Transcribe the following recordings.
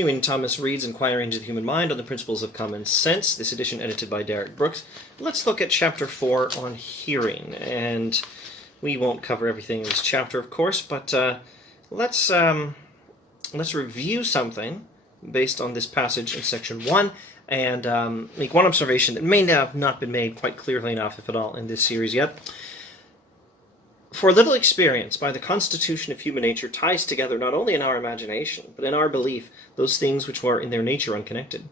continuing Thomas Reid's Inquiry into the Human Mind on the Principles of Common Sense, this edition edited by Derek Brooks. Let's look at Chapter 4 on hearing, and we won't cover everything in this chapter, of course, but let's review something based on this passage in Section 1, and make one observation that may have not been made quite clearly enough, if at all, in this series yet. For little experience by the constitution of human nature ties together not only in our imagination, but in our belief, those things which are in their nature unconnected.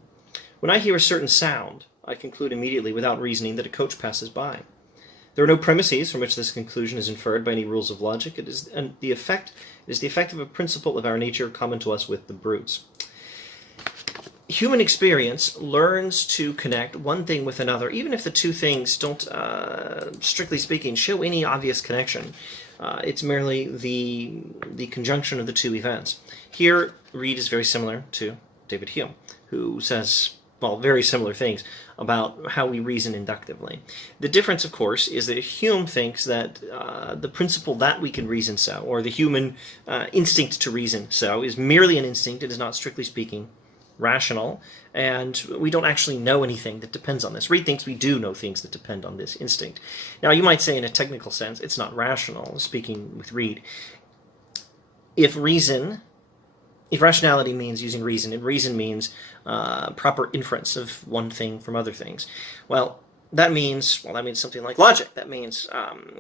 When I hear a certain sound, I conclude immediately, without reasoning, that a coach passes by. There are no premises from which this conclusion is inferred by any rules of logic. It is the effect of a principle of our nature common to us with the brutes. Human experience learns to connect one thing with another, even if the two things don't, strictly speaking, show any obvious connection. It's merely the conjunction of the two events. Here, Reid is very similar to David Hume, who says, well, very similar things about how we reason inductively. The difference, of course, is that Hume thinks that the principle that we can reason so, or the human instinct to reason so, is merely an instinct. It is not, strictly speaking, rational, and we don't actually know anything that depends on this. Reid thinks we do know things that depend on this instinct. Now, you might say in a technical sense, it's not rational, speaking with Reid. If rationality means using reason, and reason means proper inference of one thing from other things, that means something like logic. That means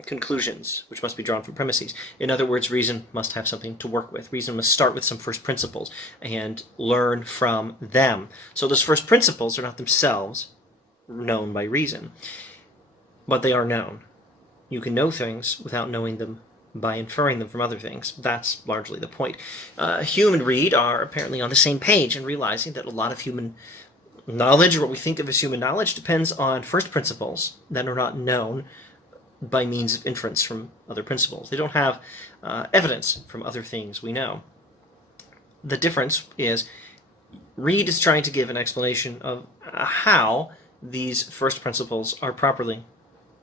conclusions, which must be drawn from premises. In other words, reason must have something to work with. Reason must start with some first principles and learn from them. So those first principles are not themselves known by reason, but they are known. You can know things without knowing them by inferring them from other things. That's largely the point. Hume and Reid are apparently on the same page in realizing that a lot of human knowledge, or what we think of as human knowledge, depends on first principles that are not known by means of inference from other principles. They don't have evidence from other things we know. The difference is Reid is trying to give an explanation of how these first principles are properly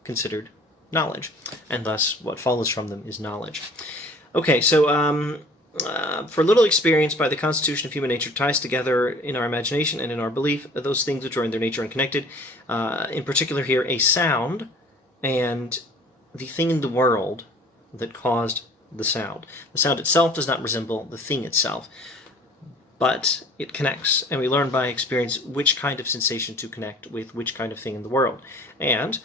considered knowledge, and thus what follows from them is knowledge. Okay, so for little experience by the constitution of human nature ties together in our imagination and in our belief those things which are in their nature unconnected. In particular here, a sound and the thing in the world that caused the sound. The sound itself does not resemble the thing itself, but it connects, and we learn by experience which kind of sensation to connect with which kind of thing in the world. And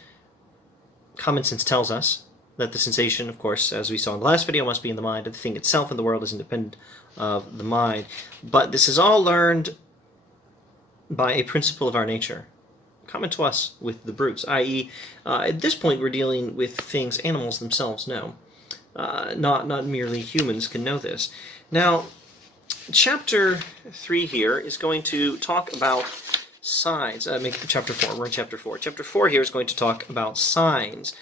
common sense tells us that the sensation, of course, as we saw in the last video, must be in the mind, and the thing itself in the world is independent of the mind. But this is all learned by a principle of our nature, common to us with the brutes, i.e., at this point we're dealing with things animals themselves know. Not merely humans can know this. Now, Chapter 3 here is going to talk about signs. Make it Chapter 4. We're in Chapter 4. Chapter 4 here is going to talk about signs.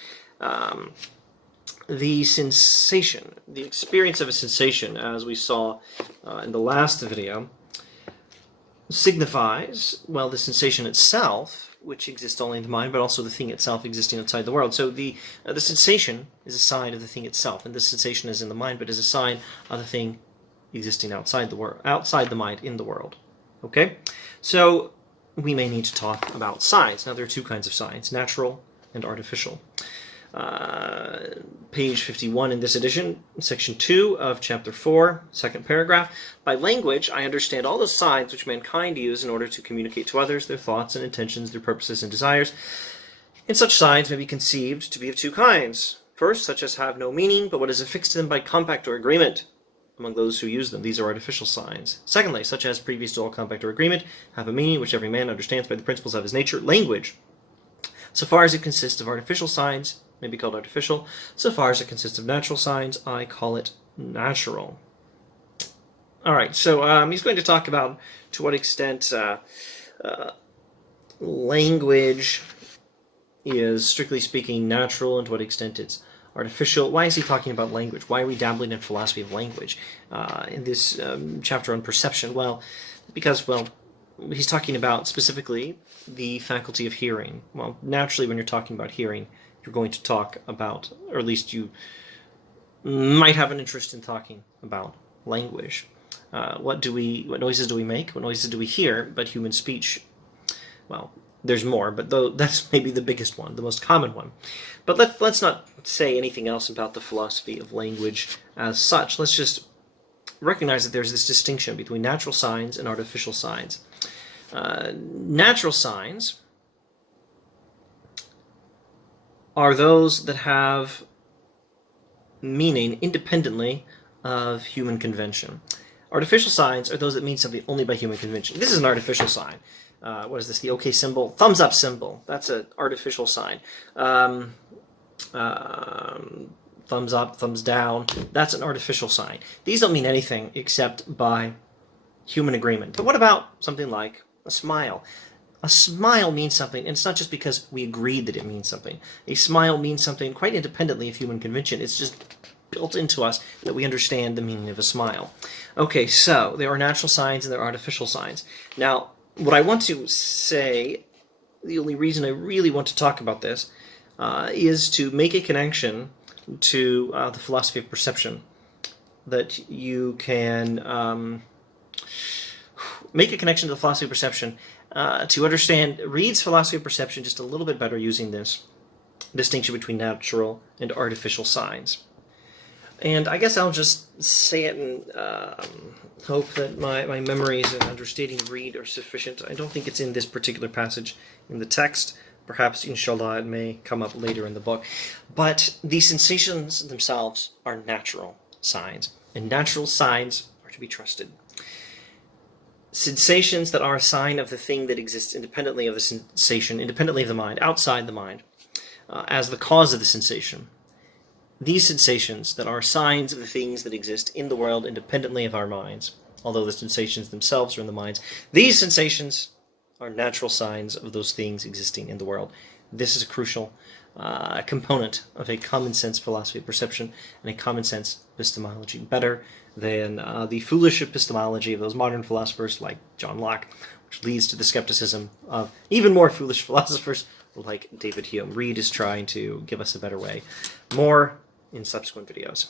The sensation, the experience of a sensation, as we saw in the last video, signifies, well, the sensation itself, which exists only in the mind, but also the thing itself existing outside the world. So the sensation is a sign of the thing itself, and the sensation is in the mind, but is a sign of the thing existing outside the world, outside the mind, in the world. Okay? So we may need to talk about signs. Now, there are two kinds of signs, natural and artificial. Page 51 in this edition, section 2 of chapter 4, second paragraph. By language, I understand all the signs which mankind use in order to communicate to others their thoughts and intentions, their purposes and desires. And such signs may be conceived to be of two kinds. First, such as have no meaning, but what is affixed to them by compact or agreement among those who use them. These are artificial signs. Secondly, such as previous to all compact or agreement, have a meaning which every man understands by the principles of his nature. Language, so far as it consists of artificial signs, may be called artificial. So far as it consists of natural signs, I call it natural. All right, so he's going to talk about to what extent language is, strictly speaking, natural, and to what extent it's artificial. Why is he talking about language? Why are we dabbling in philosophy of language in this chapter on perception? Well, because, he's talking about specifically the faculty of hearing. Well, naturally, when you're talking about hearing, you're going to talk about, or at least you might have an interest in talking about language. What noises do we make? What noises do we hear? But human speech, well, there's more, but that's maybe the biggest one, the most common one. But let's not say anything else about the philosophy of language as such. Let's just recognize that there's this distinction between natural signs and artificial signs. Natural signs are those that have meaning independently of human convention. Artificial signs are those that mean something only by human convention. This is an artificial sign. What is this? The OK symbol? Thumbs up symbol. That's an artificial sign. Thumbs up, thumbs down. That's an artificial sign. These don't mean anything except by human agreement. But what about something like a smile? A smile means something, and it's not just because we agreed that it means something. A smile means something quite independently of human convention. It's just built into us that we understand the meaning of a smile. Okay, so there are natural signs and there are artificial signs. Now, what I want to say, the only reason I really want to talk about this, is to make a connection to the philosophy of perception. That you can make a connection to the philosophy of perception to understand Reid's philosophy of perception just a little bit better using this distinction between natural and artificial signs. And I guess I'll just say it and hope that my memories of understating Reid are sufficient. I don't think it's in this particular passage in the text. Perhaps, inshallah, it may come up later in the book. But the sensations themselves are natural signs, and natural signs are to be trusted. Sensations that are a sign of the thing that exists independently of the sensation, independently of the mind, outside the mind, as the cause of the sensation. These sensations that are signs of the things that exist in the world independently of our minds, although the sensations themselves are in the minds, these sensations are natural signs of those things existing in the world. This is a crucial component of a common sense philosophy of perception and a common sense epistemology, better than the foolish epistemology of those modern philosophers like John Locke, which leads to the skepticism of even more foolish philosophers like David Hume. Reid is trying to give us a better way. More in subsequent videos.